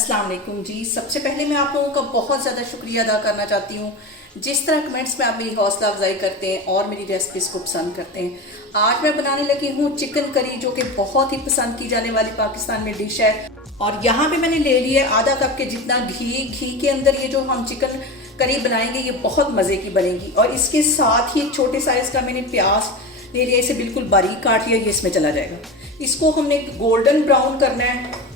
अस्सलाम वालेकुम जी। सबसे पहले मैं आप लोगों का बहुत ज़्यादा शुक्रिया अदा करना चाहती हूँ जिस तरह कमेंट्स में आप मेरी हौसला अफजाई करते हैं और मेरी रेसिपीज़ को पसंद करते हैं। आज मैं बनाने लगी हूँ चिकन करी, जो कि बहुत ही पसंद की जाने वाली पाकिस्तान में डिश है। और यहाँ पे मैंने ले लिया आधा कप के जितना घी के अंदर ये जो हम चिकन करी बनाएंगे ये बहुत मज़े की बनेगी। और इसके साथ ही एक छोटे साइज़ का मैंने प्याज ले लिया, इसे बिल्कुल बारीक काट लिया, ये इसमें चला जाएगा। इसको हमने गोल्डन ब्राउन करना है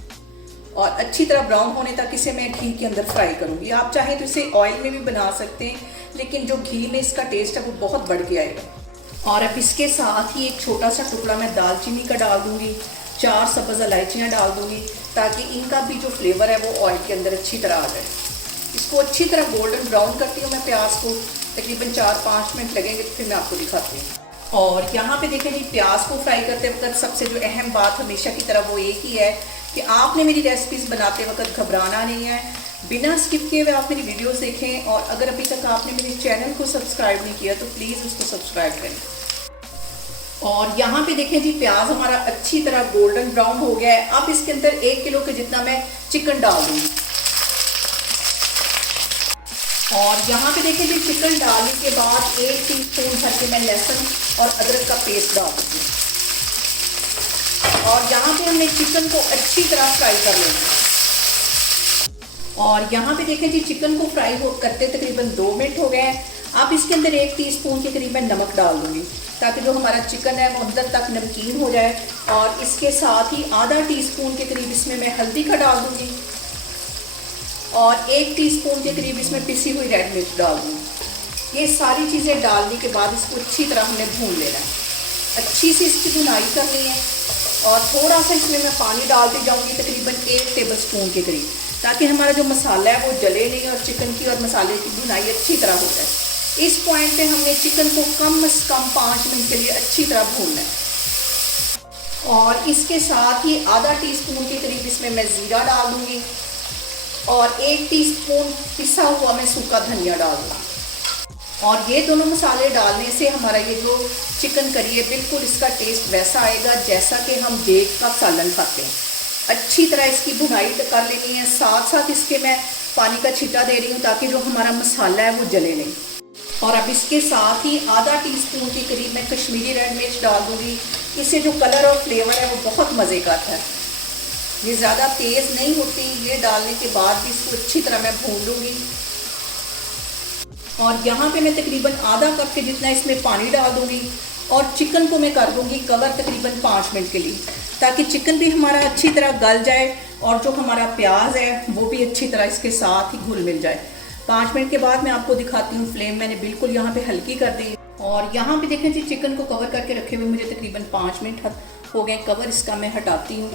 और अच्छी तरह ब्राउन होने तक इसे मैं घी के अंदर फ्राई करूंगी। आप चाहें तो इसे ऑयल में भी बना सकते हैं, लेकिन जो घी में इसका टेस्ट है वो बहुत बढ़ के आएगा। और अब इसके साथ ही एक छोटा सा टुकड़ा मैं दालचीनी का डाल दूंगी, 4 सब्ज़ इलायचियाँ डाल दूंगी, ताकि इनका भी जो फ्लेवर है वो ऑयल के अंदर अच्छी तरह आ जाए। इसको अच्छी तरह गोल्डन ब्राउन करती हूँ मैं प्याज को, तकरीबन 4-5 मिनट लगेंगे, तो फिर मैं आपको दिखाती हूँ। और यहाँ पे देखें जी, प्याज को फ्राई करते वक्त सबसे जो अहम बात हमेशा की तरह वो एक ही है कि आपने मेरी रेसिपीज़ बनाते वक्त घबराना नहीं है। बिना स्किप किए हुए आप मेरी वीडियोस देखें, और अगर अभी तक आपने मेरे चैनल को सब्सक्राइब नहीं किया तो प्लीज़ उसको सब्सक्राइब करें। और यहाँ पे देखें जी, प्याज हमारा अच्छी तरह गोल्डन ब्राउन हो गया है। अब इसके अंदर 1 किलो के जितना मैं चिकन डाल दूँगी। और यहाँ पे देखें जी, चिकन डालने के बाद 1 टीस्पून भर के मैं लहसुन और अदरक का पेस्ट डाल दूँगी। और यहाँ पे हमने चिकन को अच्छी तरह फ्राई कर लेना। और यहाँ पे देखें जी, चिकन को फ्राई करते तकरीबन 2 मिनट हो गए हैं। अब इसके अंदर 1 टीस्पून के करीब मैं नमक डाल दूँगी, ताकि जो हमारा चिकन है वो अंदर तक नमकीन हो जाए। और इसके साथ ही आधा टीस्पून के करीब इसमें मैं हल्दी का डाल दूँगी, और 1 टीस्पून के करीब इसमें पिसी हुई रेड मिर्च डाल दूँगी। ये सारी चीज़ें डालने के बाद इसको अच्छी तरह हमने भून लेना है, अच्छी सी इसकी भुनाई करनी है। और थोड़ा सा इसमें मैं पानी डालती जाऊँगी, तकरीबन 1 टेबलस्पून के करीब, ताकि हमारा जो मसाला है वो जले नहीं और चिकन की और मसाले की भुनाई अच्छी तरह हो जाए। इस पॉइंट पे हमने चिकन को कम से कम 5 मिनट के लिए अच्छी तरह भूनना है। और इसके साथ ही आधा टीस्पून के करीब इसमें मैं ज़ीरा डाल दूँगी, और 1 टीस्पून पिसा हुआ मैं सूखा धनिया डाल दूँगी। और ये दोनों मसाले डालने से हमारा ये जो चिकन करी है बिल्कुल इसका टेस्ट वैसा आएगा जैसा कि हम देग का सालन खाते हैं। अच्छी तरह इसकी भुनाई कर लेनी है। साथ साथ इसके मैं पानी का छींटा दे रही हूँ, ताकि जो हमारा मसाला है वो जले नहीं। और अब इसके साथ ही आधा टीस्पून के करीब मैं कश्मीरी रेड मिर्च डाल दूँगी। इससे जो कलर और फ्लेवर है वो बहुत मज़े का आता है। ये ज़्यादा तेज़ नहीं होती। ये डालने के बाद भी इसको अच्छी तरह मैं भून लूँगी। और यहाँ पे मैं तकरीबन आधा कप के जितना इसमें पानी डाल दूँगी, और चिकन को मैं कर दूँगी कवर तकरीबन 5 मिनट के लिए, ताकि चिकन भी हमारा अच्छी तरह गल जाए और जो हमारा प्याज है वो भी अच्छी तरह इसके साथ ही घुल मिल जाए। 5 मिनट के बाद मैं आपको दिखाती हूँ। फ्लेम मैंने बिल्कुल यहाँ पे हल्की कर दी। और यहाँ पे देखें जी, चिकन को कवर करके रखे हुए मुझे तकरीबन 5 मिनट हो गए। कवर इसका मैं हटाती हूँ,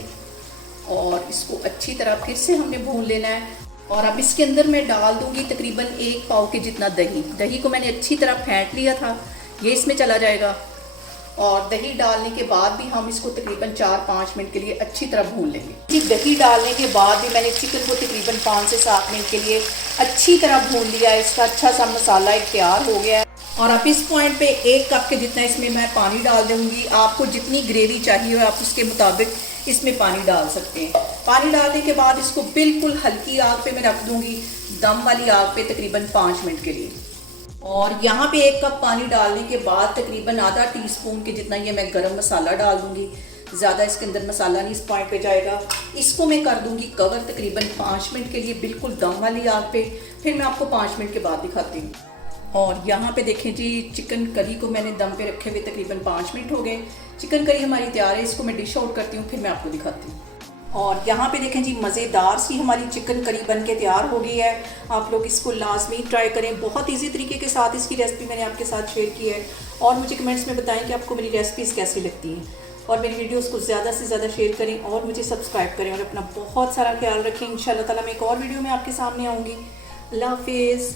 और इसको अच्छी तरह फिर से हमने भून लेना है। और अब इसके अंदर मैं डाल दूंगी तकरीबन 1 पाव के जितना दही। दही को मैंने अच्छी तरह फेंट लिया था, ये इसमें चला जाएगा। और दही डालने के बाद भी हम इसको तकरीबन 4-5 मिनट के लिए अच्छी तरह भून लेंगे जी। दही डालने के बाद भी मैंने चिकन को तकरीबन 5 से 7 मिनट के लिए अच्छी तरह भून लिया है। इसका अच्छा सा मसाला एक तैयार हो गया है। और अब इस पॉइंट पे 1 कप के जितना इसमें मैं पानी डाल दूँगी। आपको जितनी ग्रेवी चाहिए हो आप उसके मुताबिक इसमें पानी डाल सकते हैं। पानी डालने के बाद इसको बिल्कुल हल्की आग पे मैं रख दूँगी, दम वाली आग पे तकरीबन 5 मिनट के लिए। और यहाँ पे 1 कप पानी डालने के बाद तकरीबन आधा टीस्पून के जितना ये मैं गरम मसाला डाल दूँगी। ज़्यादा इसके अंदर मसाला नहीं इस पॉइंट पे जाएगा। इसको मैं कर दूँगी कवर तकरीबन 5 मिनट के लिए, बिल्कुल दम वाली आग पे। फिर मैं आपको 5 मिनट के बाद दिखाती हूँ। और यहाँ पे देखें जी, चिकन करी को मैंने दम पे रखे हुए तकरीबन 5 मिनट हो गए। चिकन करी हमारी तैयार है। इसको मैं डिश आउट करती हूँ, फिर मैं आपको दिखाती हूँ। और यहाँ पे देखें जी, मज़ेदार सी हमारी चिकन करी बन के तैयार हो गई है। आप लोग इसको लाजमी ट्राई करें। बहुत इजी तरीके के साथ इसकी रेसिपी मैंने आपके साथ शेयर की है। और मुझे कमेंट्स में बताएं कि आपको मेरी रेसिपीज़ कैसी लगती हैं। और मेरी वीडियोस को ज़्यादा से ज़्यादा शेयर करें और मुझे सब्सक्राइब करें। और अपना बहुत सारा ख्याल रखें। इंशाल्लाह ताला मैं एक और वीडियो में आपके सामने आऊँगी। अल्लाह हाफिज़।